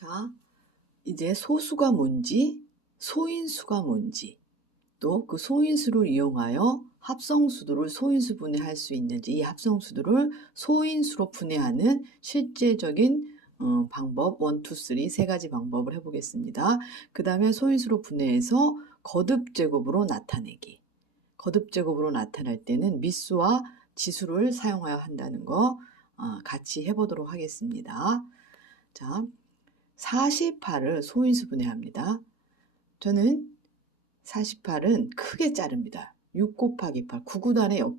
자, 이제 소수가 뭔지, 소인수가 뭔지, 또 그 소인수를 이용하여 합성수들을 소인수 분해할 수 있는지, 이 합성수들을 소인수로 분해하는 실제적인 방법 1, 2, 3 세 가지 방법을 해보겠습니다. 그 다음에 소인수로 분해해서 거듭제곱으로 나타내기. 거듭제곱으로 나타날 때는 미수와 지수를 사용하여 한다는 거 같이 해보도록 하겠습니다. 자, 48을 소인수 분해합니다. 저는 48은 크게 자릅니다. 6 곱하기 8, 9구단의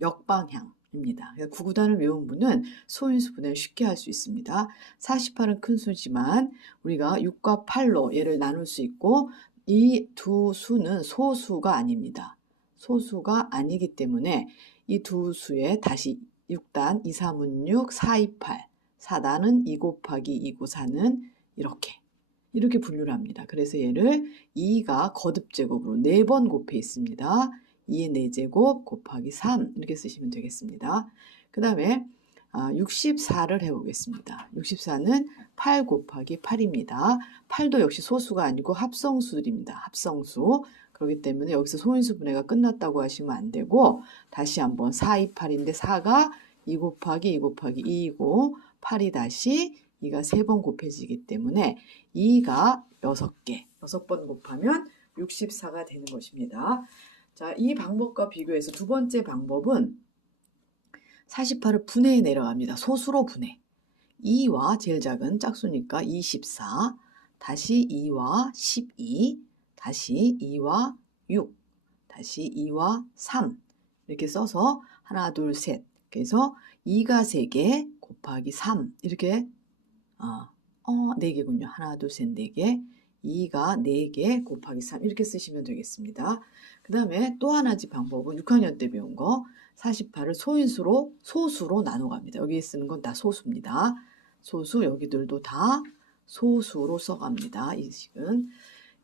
역방향입니다. 9구단을 외운 분은 소인수 분해를 쉽게 할 수 있습니다. 48은 큰 수지만 우리가 6과 8로 얘를 나눌 수 있고 이 두 수는 소수가 아닙니다. 소수가 아니기 때문에 이 두 수에 다시 6단 2, 3은 6, 4, 2, 8 4단은 2 곱하기 2, 9, 4는 이렇게 분류를 합니다. 그래서 얘를 2가 거듭제곱으로 4번 곱해 있습니다. 2의 4제곱 곱하기 3 이렇게 쓰시면 되겠습니다. 그 다음에 64를 해보겠습니다. 64는 8 곱하기 8입니다. 8도 역시 소수가 아니고 합성수들입니다. 합성수. 그렇기 때문에 여기서 소인수 분해가 끝났다고 하시면 안 되고 다시 한번 4, 2, 8인데 4가 2 곱하기 2 곱하기 2이고 8이 다시 2가 3번 곱해지기 때문에 2가 6개, 6번 곱하면 64가 되는 것입니다. 자, 이 방법과 비교해서 두 번째 방법은 48을 분해해 내려갑니다. 소수로 분해. 2와 제일 작은 짝수니까 24, 다시 2와 12, 다시 2와 6, 다시 2와 3 이렇게 써서 하나, 둘, 셋. 그래서 2가 3개 곱하기 3 이렇게 4개군요. 하나, 둘, 셋, 4개. 2가 4개 곱하기 3 이렇게 쓰시면 되겠습니다. 그 다음에 또 하나지 방법은 6학년 때 배운 거 48을 소수로 나눠 갑니다. 여기 쓰는 건 다 소수입니다. 소수 여기들도 다 소수로 써갑니다. 이 식은.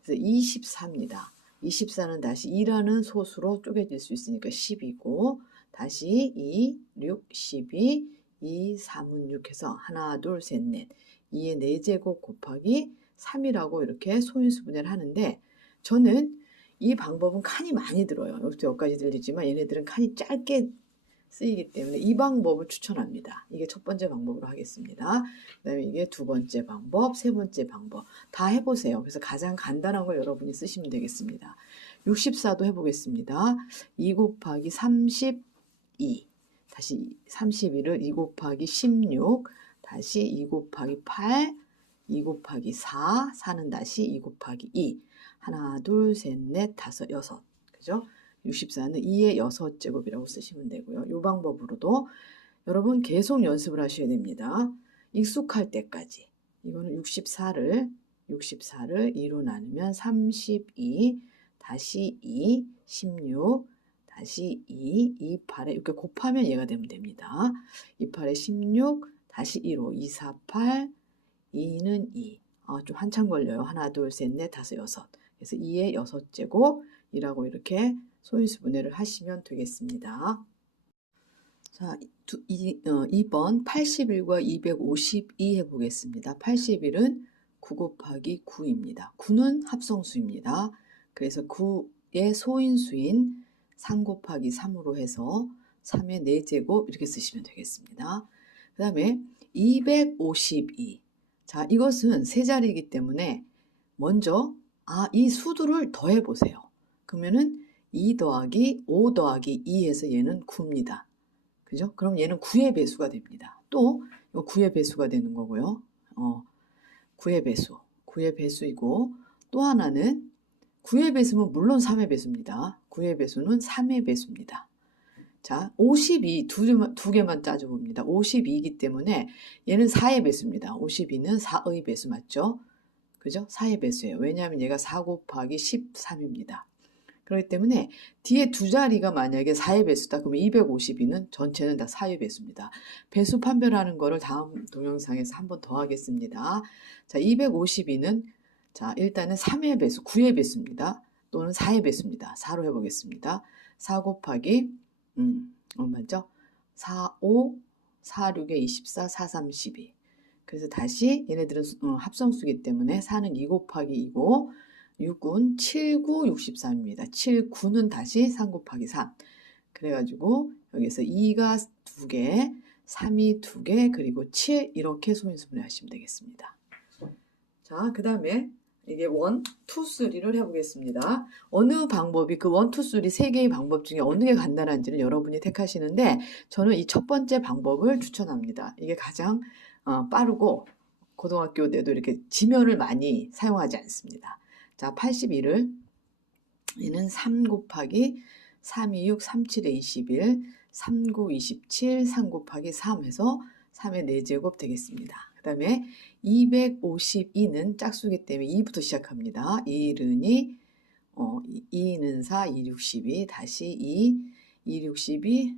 그래서 24입니다. 24는 다시 2라는 소수로 쪼개질 수 있으니까 10이고 다시 2, 6, 12, 2, 3은 6 해서 하나, 둘, 셋, 넷 2의 4제곱 곱하기 3이라고 이렇게 소인수 분해를 하는데 저는 이 방법은 칸이 많이 들어요. 여기까지 들리지만 얘네들은 칸이 짧게 쓰이기 때문에 이 방법을 추천합니다. 이게 첫 번째 방법으로 하겠습니다. 그 다음에 이게 두 번째 방법, 세 번째 방법 다 해보세요. 그래서 가장 간단한 걸 여러분이 쓰시면 되겠습니다. 64도 해보겠습니다. 2 곱하기 32 다시 32를 2 곱하기 16 다시 2 곱하기 8 2 곱하기 4 4는 다시 2 곱하기 2 하나 둘 셋 넷 다섯 여섯 그죠? 64는 2의 6제곱이라고 쓰시면 되고요. 이 방법으로도 여러분 계속 연습을 하셔야 됩니다. 익숙할 때까지. 이거는 64를 2로 나누면 32 다시 2 16 다시 2 28에 이렇게 곱하면 얘가 되면 됩니다. 28에 16 다시 2로 2, 4, 8 2는 2 좀 한참 걸려요. 하나 둘 셋 넷 다섯 여섯 그래서 2의 6제곱이라고 이렇게 소인수 분해를 하시면 되겠습니다. 자, 2번 81과 252 해보겠습니다. 81은 9 곱하기 9입니다. 9는 합성수입니다. 그래서 9의 소인수인 3 곱하기 3으로 해서 3의 4제곱 이렇게 쓰시면 되겠습니다. 그 다음에 252. 자, 이것은 세 자리이기 때문에 먼저 이 수들을 더해 보세요. 그러면은 2 더하기 5 더하기 2 해서 얘는 9입니다. 그죠? 그럼 얘는 9의 배수가 됩니다. 또 이거 9의 배수가 되는 거고요. 9의 배수. 9의 배수이고 또 하나는 9의 배수면 물론 3의 배수입니다. 9의 배수는 3의 배수입니다. 자, 52 두 개만 따져봅니다. 52이기 때문에 얘는 4의 배수입니다. 52는 4의 배수 맞죠? 그죠? 4의 배수예요. 왜냐하면 얘가 4 곱하기 13입니다. 그렇기 때문에 뒤에 두 자리가 만약에 4의 배수다. 그러면 252는 전체는 다 4의 배수입니다. 배수 판별하는 거를 다음 동영상에서 한 번 더 하겠습니다. 자, 252는 자, 일단은 3의 배수, 9의 배수입니다. 또는 4의 배수입니다. 4로 해보겠습니다. 4 곱하기 얼마죠? 4, 5, 4, 6에 24, 4, 3, 12. 그래서 다시 얘네들은 합성수기 때문에 4는 2 곱하기 2고 6은 7, 9, 63입니다. 7, 9는 다시 3 곱하기 3. 그래가지고 여기서 2가 2개, 3이 2개, 그리고 7 이렇게 소인수분해 하시면 되겠습니다. 자, 그 다음에 이게 1, 2, 3를 해보겠습니다. 어느 방법이 그 1, 2, 3 세 개의 방법 중에 어느 게 간단한지는 여러분이 택하시는데 저는 이 첫 번째 방법을 추천합니다. 이게 가장 빠르고 고등학교 때도 이렇게 지면을 많이 사용하지 않습니다. 자, 81을 얘는 3 곱하기 3, 2, 6, 3, 7에 21, 3, 9, 27, 3 곱하기 3 해서 3의 4제곱 되겠습니다. 그 다음에 252는 짝수기 때문에 2부터 시작합니다. 1은 2, 2는 4, 2, 62, 다시 2, 2, 62,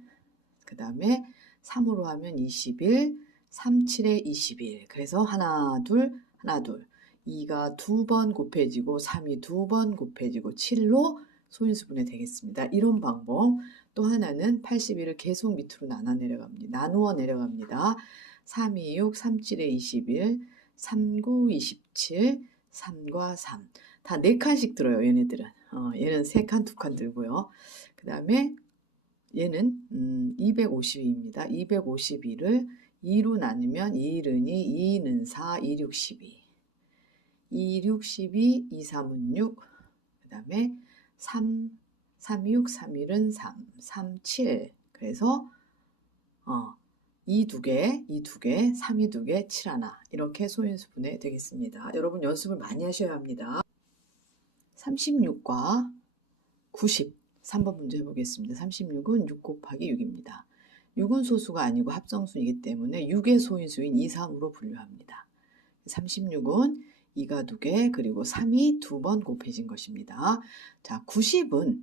그 다음에 3으로 하면 21, 3, 7에 21. 그래서 하나, 둘, 하나, 둘. 2가 2번 곱해지고 3이 2번 곱해지고 7로 소인수분해 되겠습니다. 이런 방법. 또 하나는 81을 계속 밑으로 나누어 내려갑니다. 3, 2, 6, 3, 7에 21, 3, 9, 27, 3과 3. 다 4칸씩 들어요, 얘네들은. 얘는 3칸, 2칸 들고요. 그 다음에 얘는 252입니다. 252를 2로 나누면 1은 2, 2는 4, 2, 6, 12. 2, 6, 12, 2, 3은 6, 그 다음에 3, 3, 6, 3, 1은 3, 3, 7. 그래서 2 2개, 2 2개, 3 2 2개, 7 하나. 이렇게 소인수분해 되겠습니다. 여러분 연습을 많이 하셔야 합니다. 36과 90. 3번 문제 해보겠습니다. 36은 6 곱하기 6입니다. 6은 소수가 아니고 합성수이기 때문에 6의 소인수인 2, 3으로 분류합니다. 36은 2가 2개 그리고 3이 2번 곱해진 것입니다. 자, 90은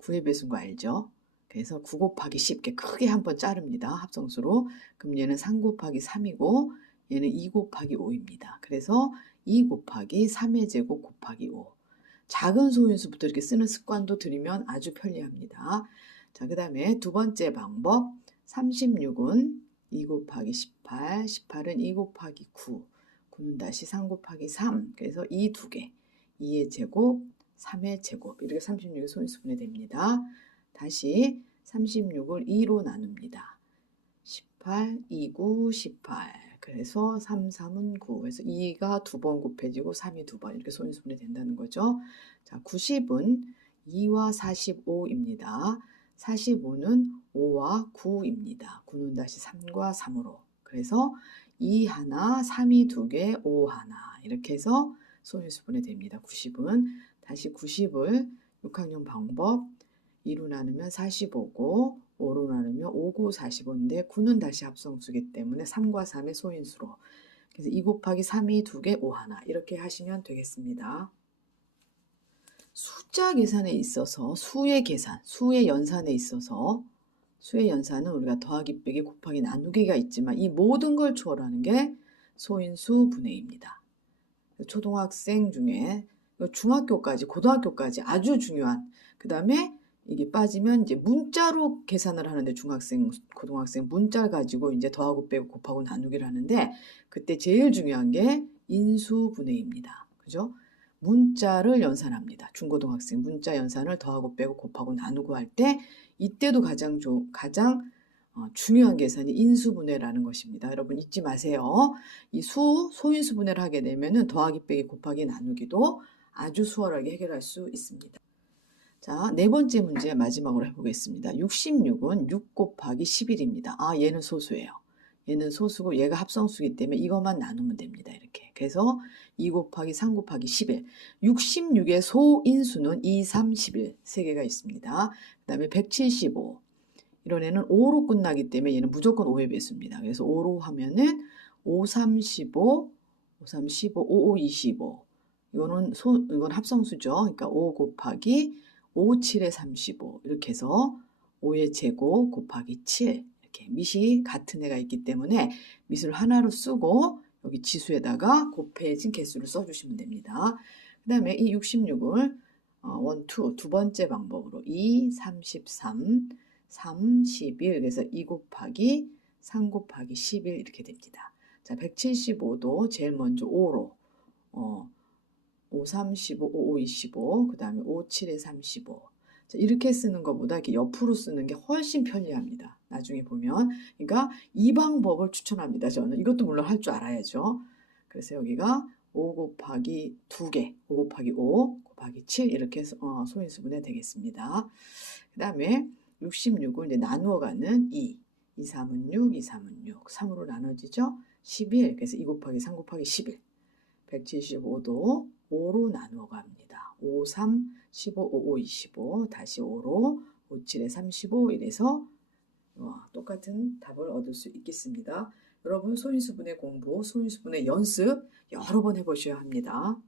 9의 배수인 거 알죠? 그래서 9 곱하기 10 이렇게 크게 한번 자릅니다. 합성수로. 그럼 얘는 3 곱하기 3이고 얘는 2 곱하기 5입니다. 그래서 2 곱하기 3의 제곱 곱하기 5. 작은 소인수부터 이렇게 쓰는 습관도 들이면 아주 편리합니다. 자, 그 다음에 두 번째 방법. 36은 2 곱하기 18, 18은 2 곱하기 9, 9는 다시 3 곱하기 3, 그래서 2 2개, 2의 제곱, 3의 제곱, 이렇게 36의 소인수분해 됩니다. 다시 36을 2로 나눕니다. 18, 2, 9, 18. 그래서 3, 3은 9. 그래서 2가 2번 곱해지고 3이 2번 이렇게 소인수분해 된다는 거죠. 자, 90은 2와 45입니다. 45는 5와 9입니다. 9는 다시 3과 3으로. 그래서 2 하나, 3이 2개, 5 하나. 이렇게 해서 소인수분해 됩니다. 90은. 다시 90을 6학년 방법 2로 나누면 45고 5로 나누면 5, 9, 45인데 9는 다시 합성수기 때문에 3과 3의 소인수로. 그래서 2 곱하기 3이 2개, 5 하나. 이렇게 하시면 되겠습니다. 숫자 계산에 있어서 수의 계산, 수의 연산에 있어서 수의 연산은 우리가 더하기, 빼기, 곱하기, 나누기가 있지만 이 모든 걸 초월하는 게 소인수 분해입니다. 초등학생 중에 중학교까지, 고등학교까지 아주 중요한, 그 다음에 이게 빠지면 이제 문자로 계산을 하는데 중학생, 고등학생 문자를 가지고 이제 더하고 빼고 곱하고 나누기를 하는데 그때 제일 중요한 게 인수분해입니다. 그죠? 문자를 연산합니다. 중고등학생 문자 연산을 더하고 빼고 곱하고 나누고 할 때 이때도 가장 중요한 계산이 인수분해라는 것입니다. 여러분 잊지 마세요. 이 소인수분해를 하게 되면은 더하기, 빼기, 곱하기, 나누기도 아주 수월하게 해결할 수 있습니다. 자, 네 번째 문제 마지막으로 해보겠습니다. 66은 6 곱하기 11입니다. 얘는 소수예요. 얘는 소수고 얘가 합성수이기 때문에 이것만 나누면 됩니다. 이렇게. 그래서 2 곱하기 3 곱하기 11. 66의 소인수는 2, 3, 11. 3개가 있습니다. 그 다음에 175. 이런 애는 5로 끝나기 때문에 얘는 무조건 5의 배수입니다. 그래서 5로 하면은 5, 3, 15, 5, 3, 15, 5, 5, 25. 이건 합성수죠. 그러니까 5 곱하기 5, 7에 35. 이렇게 해서 5의 제곱 곱하기 7. 이렇게 밑이 같은 애가 있기 때문에 밑을 하나로 쓰고 여기 지수에다가 곱해진 개수를 써주시면 됩니다. 그 다음에 이 66을 1, 2, 두 번째 방법으로 2, 33, 3, 11. 그래서 2 곱하기 3 곱하기 11 이렇게 됩니다. 자, 175도 제일 먼저 5로 5, 35, 5, 5, 25, 그 다음에 5, 7에 35. 자, 이렇게 쓰는 것보다 이렇게 옆으로 쓰는 게 훨씬 편리합니다. 나중에 보면. 그러니까 이 방법을 추천합니다. 저는. 이것도 물론 할 줄 알아야죠. 그래서 여기가 5 곱하기 2개, 5 곱하기 5 곱하기 7 이렇게 소인수분해 되겠습니다. 그 다음에 66을 이제 나누어가는 2. 2, 3은 6, 2, 3은 6. 3으로 나눠지죠? 11. 그래서 2 곱하기 3 곱하기 11. 175도 5로 나누어 갑니다. 5, 3, 15, 5, 5, 25. 다시 5로 5, 7에 35. 이래서 똑같은 답을 얻을 수 있겠습니다. 여러분 소인수분해 공부, 소인수분해 연습 여러 번 해보셔야 합니다.